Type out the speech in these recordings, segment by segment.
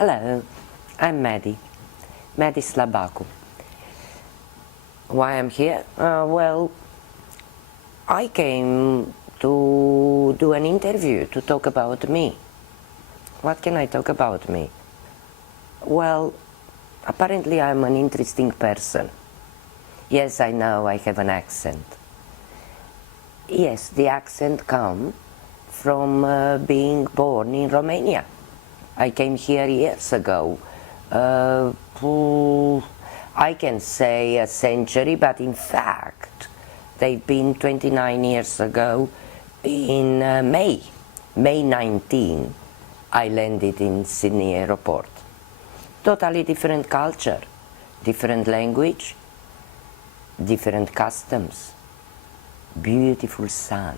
Hello, I'm Maddie Slabaku. Why I'm here? Well, I came to do an interview to talk about me. What can I talk about me? Well, apparently I'm an interesting person. Yes, I know I have an accent. Yes, the accent comes from being born in Romania. I came here years ago. I can say a century, but in fact, they've been 29 years ago in May 19, I landed in Sydney Airport. Totally different culture, different language, different customs, beautiful sun.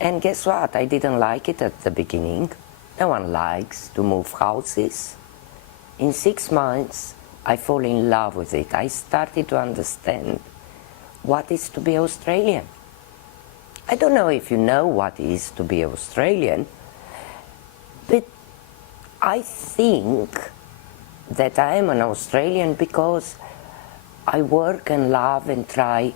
And guess what? I didn't like it at the beginning. No one likes to move houses. In 6 months, I fall in love with it. I started to understand what is to be Australian. I don't know if you know what is to be Australian, but I think that I am an Australian because I work and love and try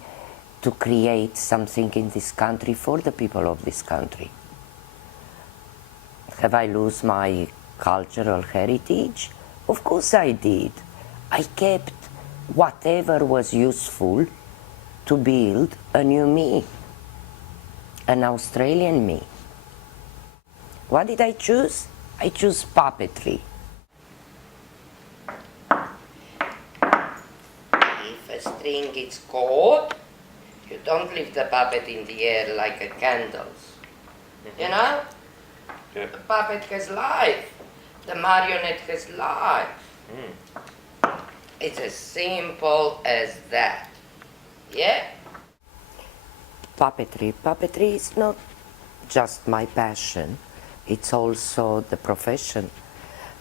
to create something in this country for the people of this country. Have I lost my cultural heritage? Of course I did. I kept whatever was useful to build a new me, an Australian me. What did I choose? I chose puppetry. If a string is caught, you don't leave the puppet in the air like a candle. You know? Yeah. The puppet has life. The marionette has life. It's as simple as that. Yeah? Puppetry is not just my passion. It's also the profession.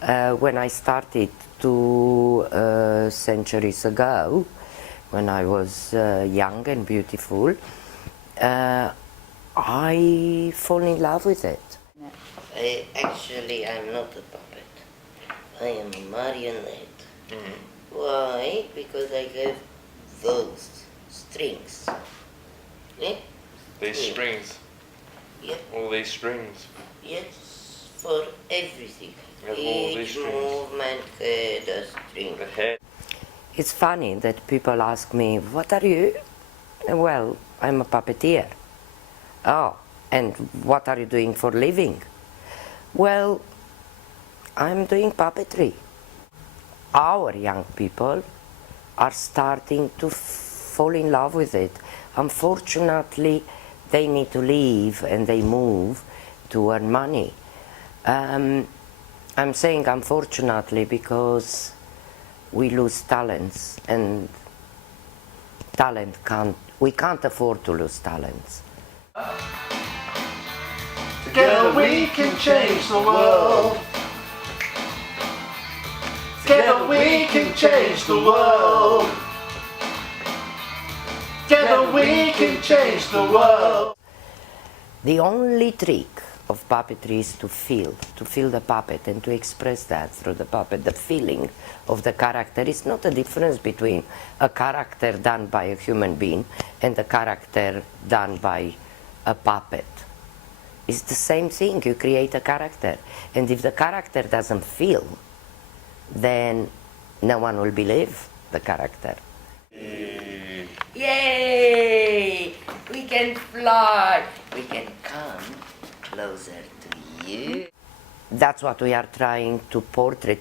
When I started 2 centuries ago, when I was young and beautiful, I fall in love with it. Actually, I'm not a puppet. I am a marionette. Why? Because I have those strings. Yeah? These strings. Yeah. All these strings. Yes, for everything. You have all these Each strings. movement had a string. The head. It's funny that people ask me, what are you? Well, I'm a puppeteer. Oh, and what are you doing for a living? Well, I'm doing puppetry. Our young people are starting to fall in love with it. Unfortunately, they need to leave and they move to earn money. I'm saying unfortunately because we lose talents, and we can't afford to lose talents. Together we can change the world. Together we can change the world. Together we can change the world. The only trick of puppetry is to feel the puppet and to express that through the puppet. The feeling of the character is not a difference between a character done by a human being and a character done by a puppet. It's the same thing. You create a character, and if the character doesn't feel, then no one will believe the character. Yay! We can fly! We can come closer to you. That's what we are trying to portray,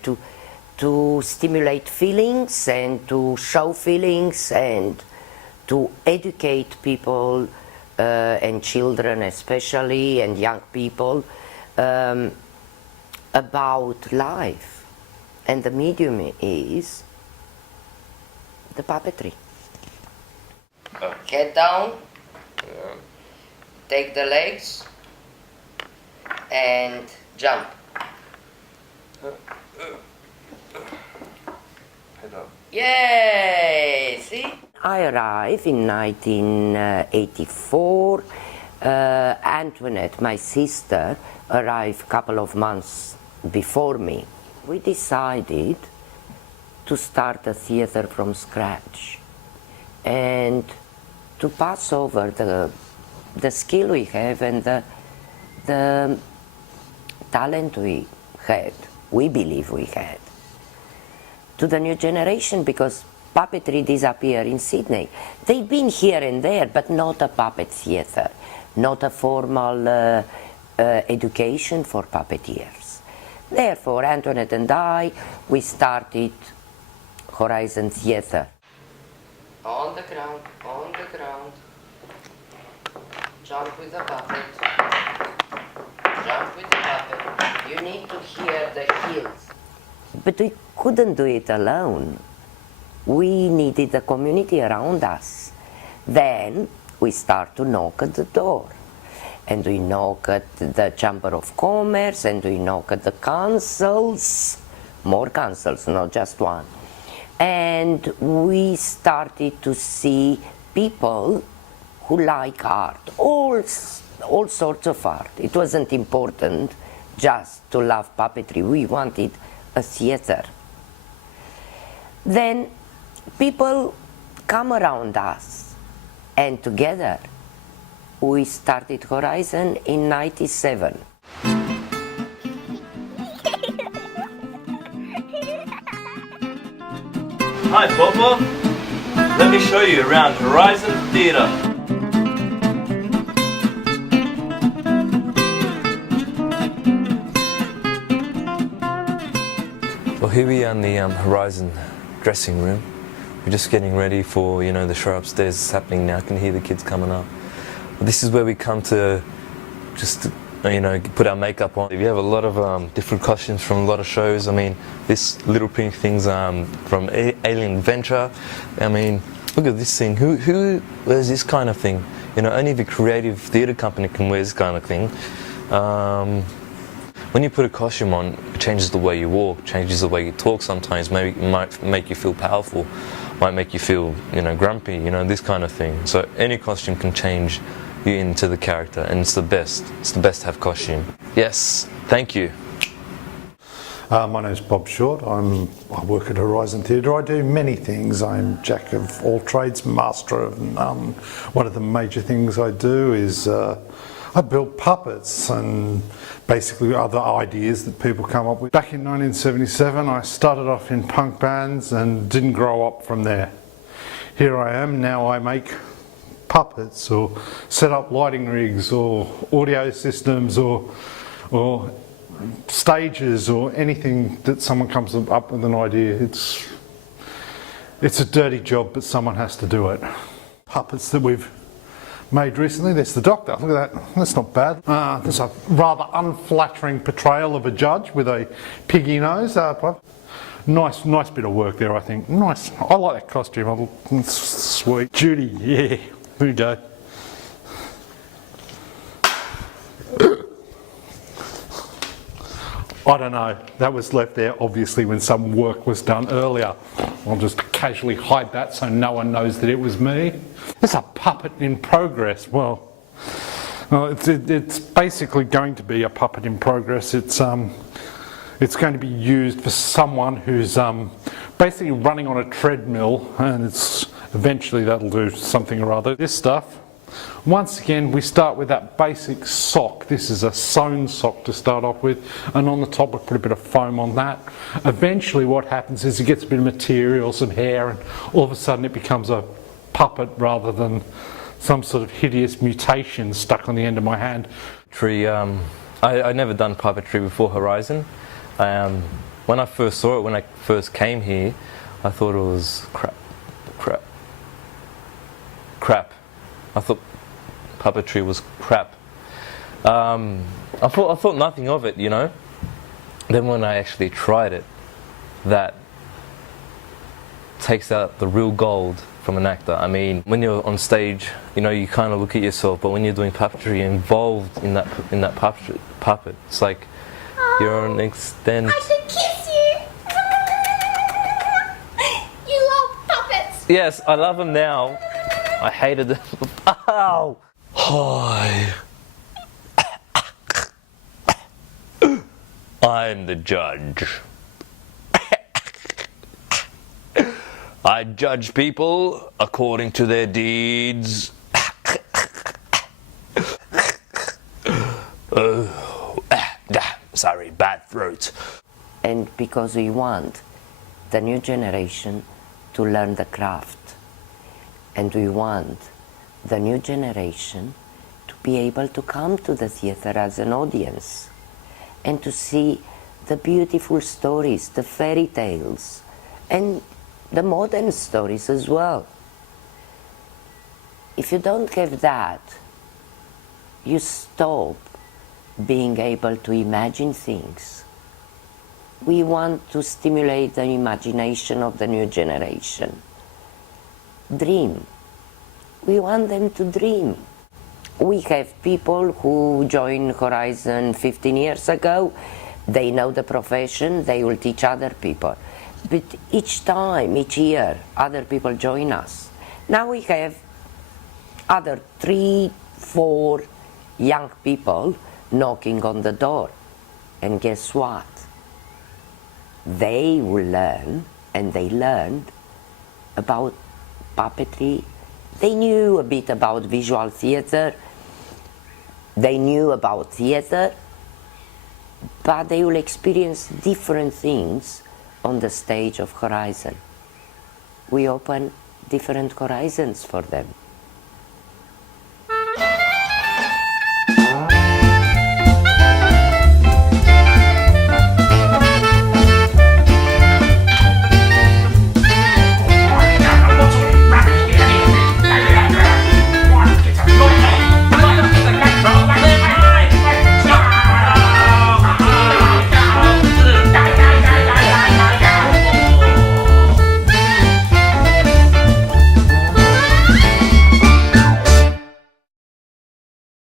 to stimulate feelings and to show feelings and to educate people and children especially and young people about life. And the medium is the puppetry. Head down, take the legs and jump. Head up. Yay! See? I arrived in 1984. Antoinette, my sister, arrived a couple of months before me. we decided to start a theater from scratch and to pass over the skill we have and the talent we had, we believe we had, to the new generation, because puppetry disappeared in Sydney. They've been here and there, but not a puppet theater, not a formal education for puppeteers. Therefore, Antoinette and I, we started Horizon Theatre. On the ground, jump with the puppet, jump with the puppet. You need to hear the heels. But we couldn't do it alone. We needed the community around us. Then we start to knock at the door. And we knock at the Chamber of Commerce, and we knock at the councils, more councils, not just one. And we started to see people who like art, all sorts of art. It wasn't important just to love puppetry. We wanted a theater. Then people come around us, and together we started Horizon in '97. Hi Papa, let me show you around Horizon Theatre. Well, here we are in the Horizon dressing room. We're just getting ready for, the show upstairs is happening now. I can hear the kids coming up. This is where we come to just, put our makeup on. We have a lot of different costumes from a lot of shows. I mean, this little pink thing's from Alien Adventure. I mean, look at this thing. Who wears this kind of thing? Only the creative theatre company can wear this kind of thing. When you put a costume on, it changes the way you walk, changes the way you talk sometimes. Maybe it might make you feel powerful, might make you feel, grumpy, this kind of thing. So any costume can change you into the character, and it's the best. It's the best to have costume. Yes, thank you. My name's Bob Short. I work at Horizon Theatre. I do many things. I'm jack of all trades, master of none. One of the major things I do is I build puppets and basically other ideas that people come up with. Back in 1977, I started off in punk bands and didn't grow up from there. Here I am, now I make puppets or set up lighting rigs or audio systems or stages or anything that someone comes up with an idea. It's a dirty job, but someone has to do it. Puppets that we've made recently, there's the Doctor, look at that, that's not bad. There's a rather unflattering portrayal of a judge with a piggy nose. Nice bit of work there, I think. Nice, I like that costume, it's sweet. Judy, yeah, there you go. I don't know, that was left there obviously when some work was done earlier. I'll just casually hide that so no one knows that it was me. It's a puppet in progress. Well, it's basically going to be a puppet in progress. It's going to be used for someone who's basically running on a treadmill, and eventually that'll do something or other. This stuff, once again, we start with that basic sock. This is a sewn sock to start off with, and on the top we put a bit of foam on that. Eventually what happens is it gets a bit of material, some hair, and all of a sudden it becomes a puppet rather than some sort of hideous mutation stuck on the end of my hand. I never done puppetry before Horizon. When I first saw it, when I first came here, I thought it was crap. I thought puppetry was crap. I thought nothing of it, Then when I actually tried it, that takes out the real gold from an actor. I mean, when you're on stage, you kind of look at yourself, but when you're doing puppetry, you're involved in that puppet. It's like you're an extent. I should kiss you. You love puppets. Yes, I love them now. I hated them. Ow! Hi. I'm the judge. I judge people according to their deeds. Sorry, bad throat. And because we want the new generation to learn the craft. And we want the new generation to be able to come to the theater as an audience and to see the beautiful stories, the fairy tales, and the modern stories as well. If you don't have that, you stop being able to imagine things. We want to stimulate the imagination of the new generation. Dream. We want them to dream. We have people who joined Horizon 15 years ago. They know the profession, they will teach other people. But each time, each year, other people join us. Now we have other 3, 4 young people knocking on the door. And guess what? They will learn, and they learned about puppetry. They knew a bit about visual theater. They knew about theater, but they will experience different things on the stage of Horizon. We open different horizons for them.